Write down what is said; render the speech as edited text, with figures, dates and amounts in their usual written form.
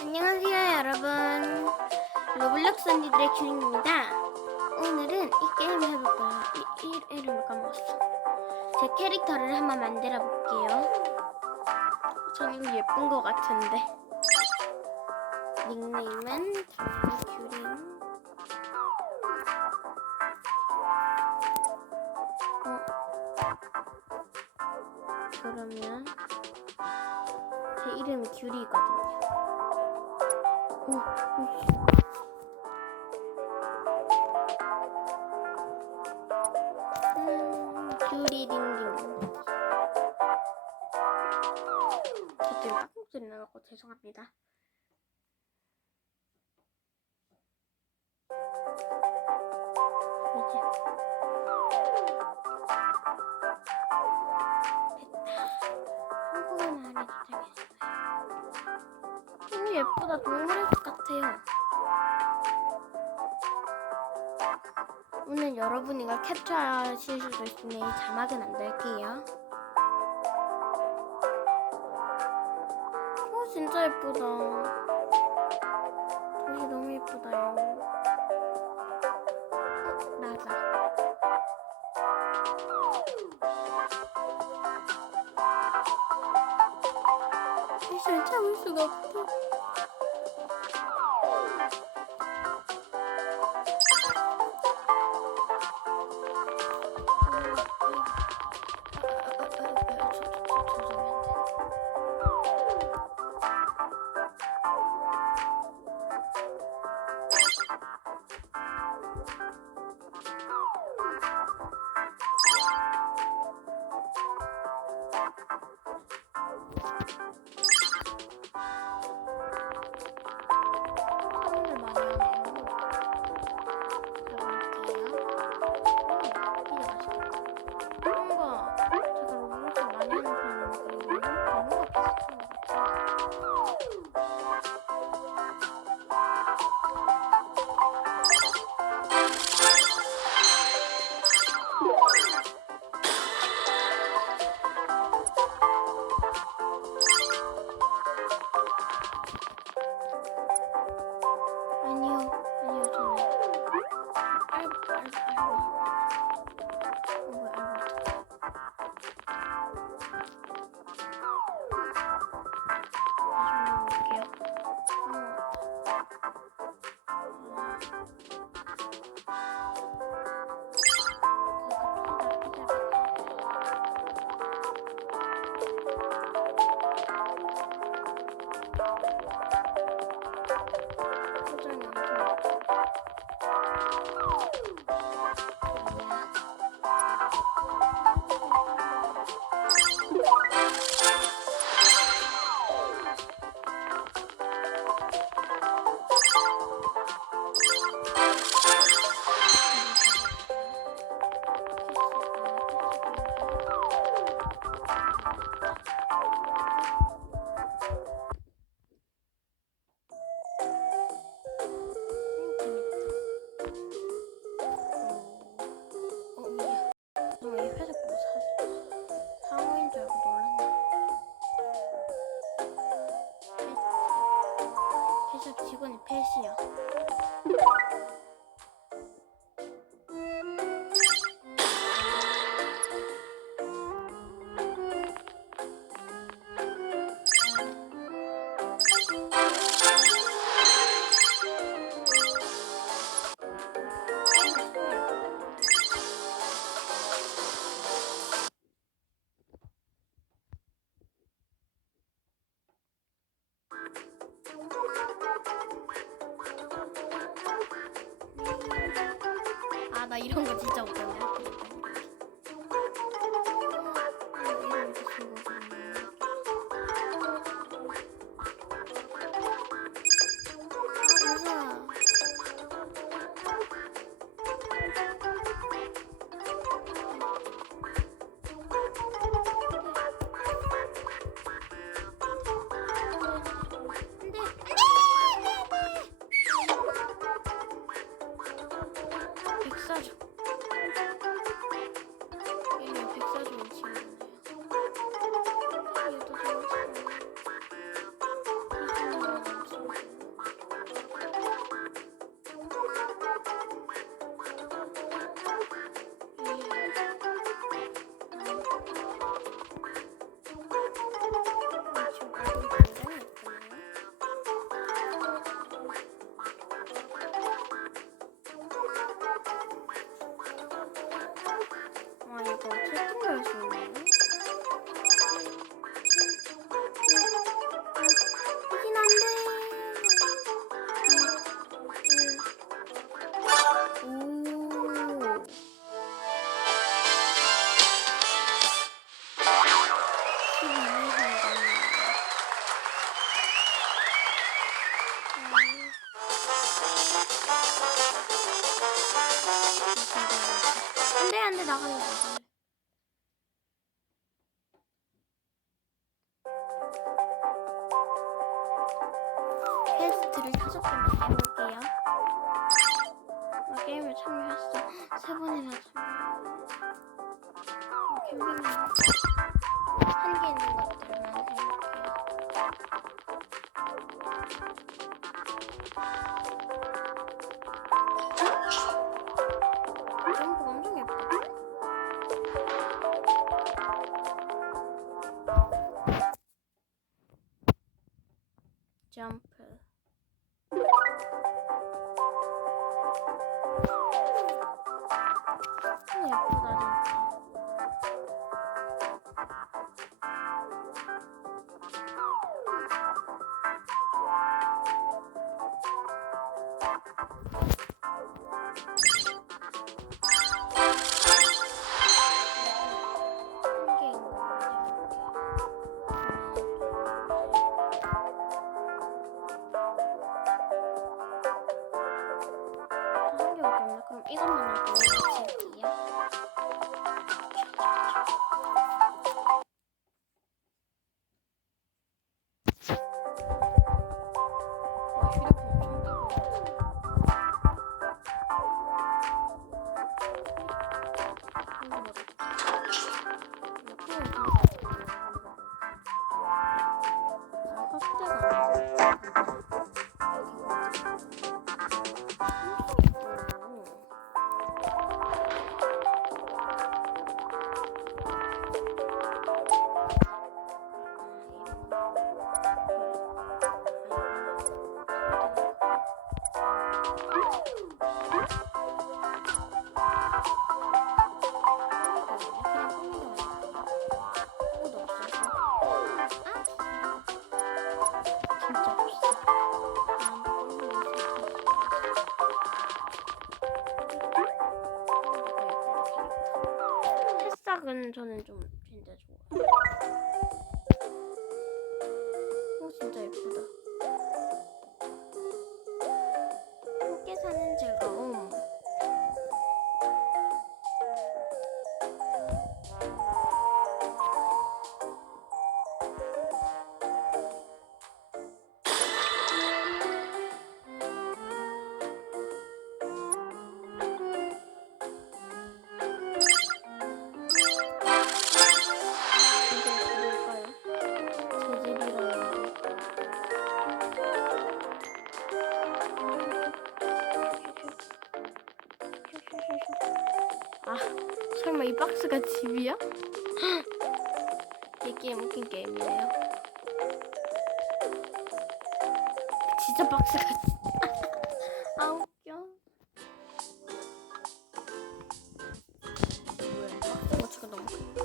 안녕하세요 여러분, 로블록스 언니들의 균입니다. 오늘은 이 게임을 해볼 거예요. 이 이름을 까먹었어. 제 캐릭터를 한번 만들어 볼게요. 전 이거 예쁜 거 같은데. 닉네임은 균. 그러면 제 이름이 귤이거든요. 귤이 딩딩. 저도 깍목소리 나갖고 죄송합니다. 이제 한국어만 안 해도 되겠어요. 너무 예쁘다. 동물의 것 같아요. 오늘 여러분이 이걸 캡처하실 수도 있으니 자막은 안 달게요. 진짜 예쁘다. 도시 너무 예쁘다요. 나다. 사실 참을 수가 없다. 직원이 펫이요. 나 이런 거 진짜 못하네. 백사죠. 안돼 나갈래. 퀘스트를 5개만 해볼게요. 게임을 참여했어. 3번이나 참여. 캠핑은 한 개 있는 것들만 해볼게요. 점프가 엄청 예쁘다. 점프. 예쁘다 진짜. 그럼 이것만 하고 마칠게요. 와, 휴대폰 엄청 색은 저는 좀 진짜 좋아요. 진짜 예쁘다. 함께 사는 즐거움. 아, 설마 이 박스가 집이야? 이 게임 웃긴 게임이에요. 진짜 박스가 아 웃겨. 왜 박스 거치가 너무 크다.